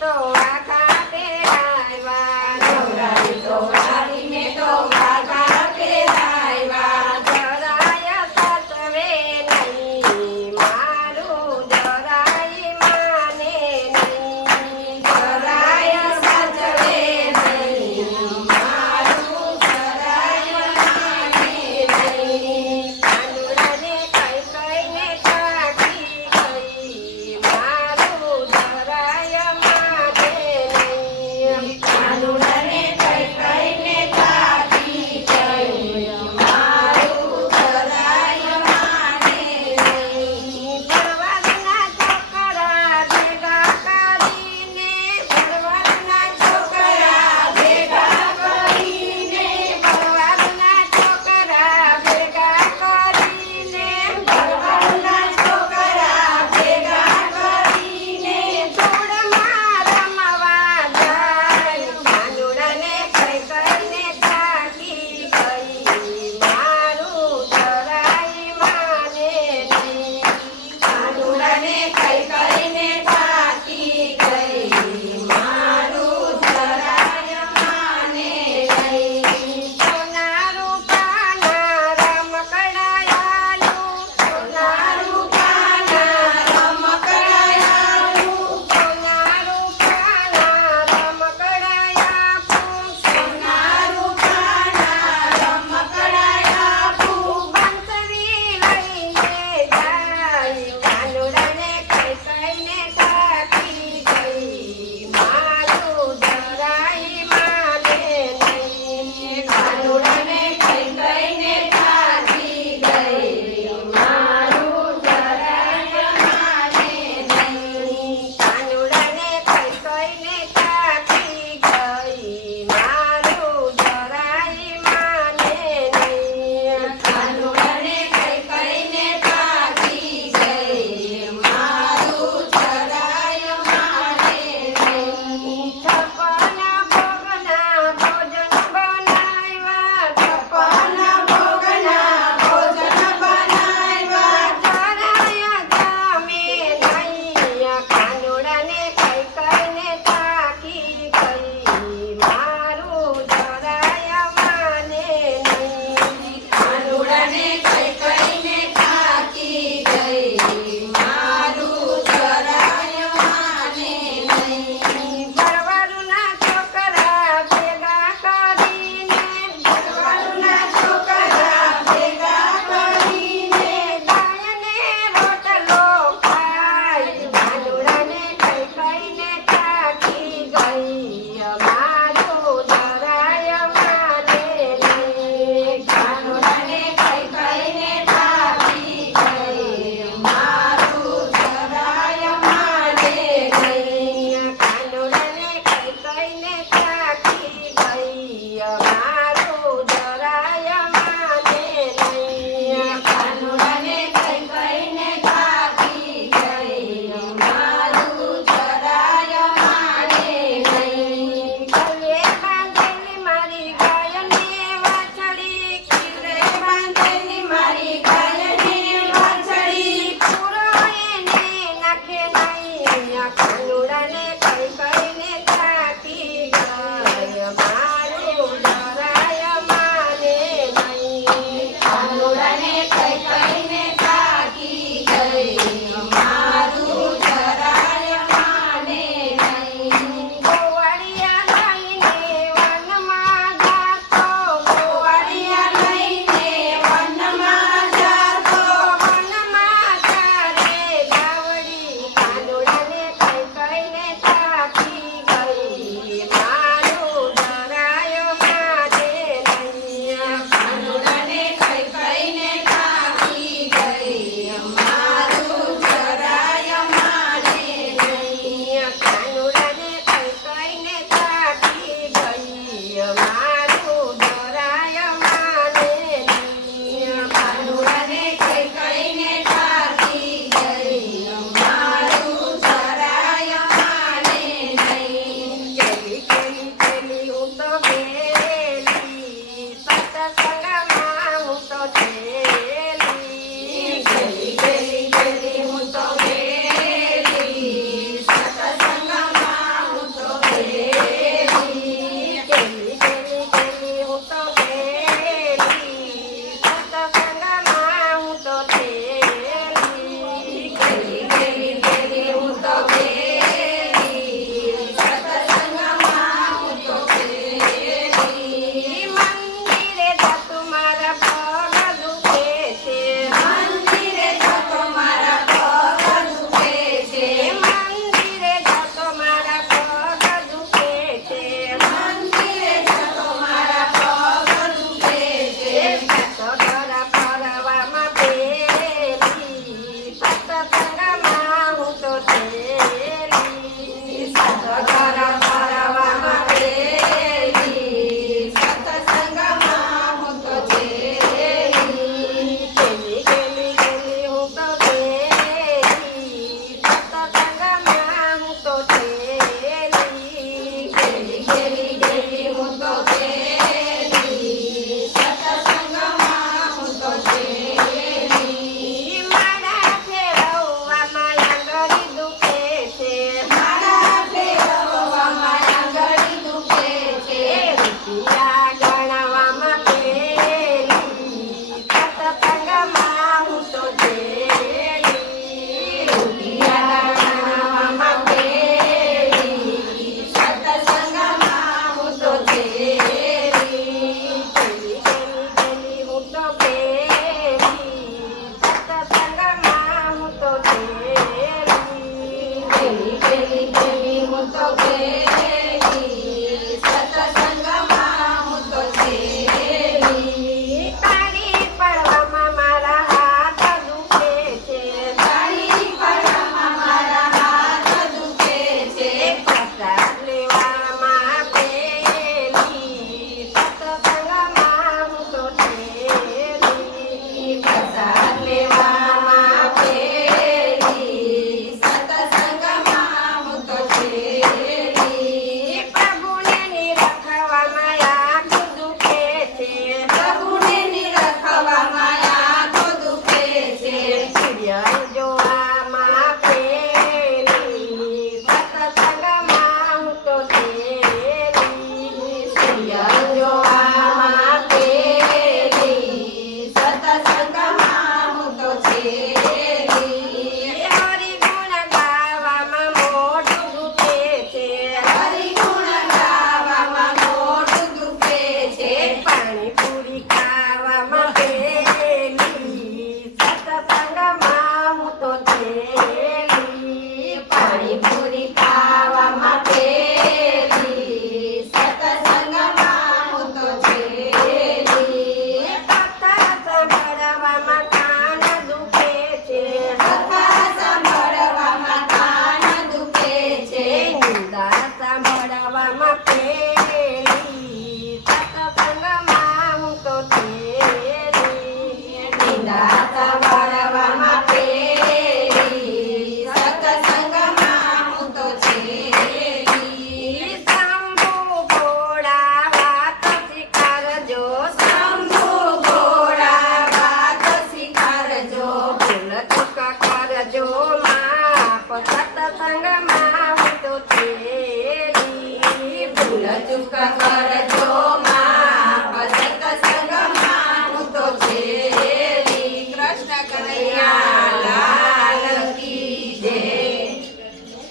તો વાઘા પહેરાવ્યા નવરાઈ તો વાળી મેં તો વાઘા પહેરાવ્યા જરાય સાચવે નહીં મારું જરાય માને નહીં જરાય સાચવે નહીં મારું જરાય માને નહીં કાનુડાને કઈ કઈને થાકી ગઈ મારું જરાય માને પ્રસાદ લેવામાં પેલી સત્સંગમાં હું તો ઠેલી. પ્રસાદ લેવામાં પેલી સત્સંગમાં હું તો છેલી. પ્રભુને નિરખવામાં આંખ દુખે છે. પ્રભુને નિરખવામાં આંખો દુખે છે. સિરિયલ જોવામાં પેલી સત્સંગમાં હું તો ઠેલી. સિરિયલ જોવામાં પેલી સત્સંગમાં હું તો છેલી. હરિગુણ ગાવામાં મોઢું દુખે છે. હરિગુણ ગાવામાં મોઢું દુખે છે. પાણીપુરી ખાવામાં પેલી સત્સંગમાં હું તો ઠેલી. પાણીપુરી ખાવામાં પેલી સત્સંગમાં હું તો છેલી. કથા સાંભળવામાં કાન દુખે છે. કથા સાંભળવામાં કાન દુખે છે. નિંદા સાંભળવામાં પેલી સત્સંગમાં હું તો ઠેલી. નિંદા સાંભળવામાં પેલી સત્સંગમાં હું તો છેલી. શંભુ ભોળા વાત શીખારજો. શંભુ ભોળા વાત શીખારજો. ભૂલ ચૂક કરજો માફ સત્સંગમાં હું તો ઠેલી. ભૂલ ચૂક કરજો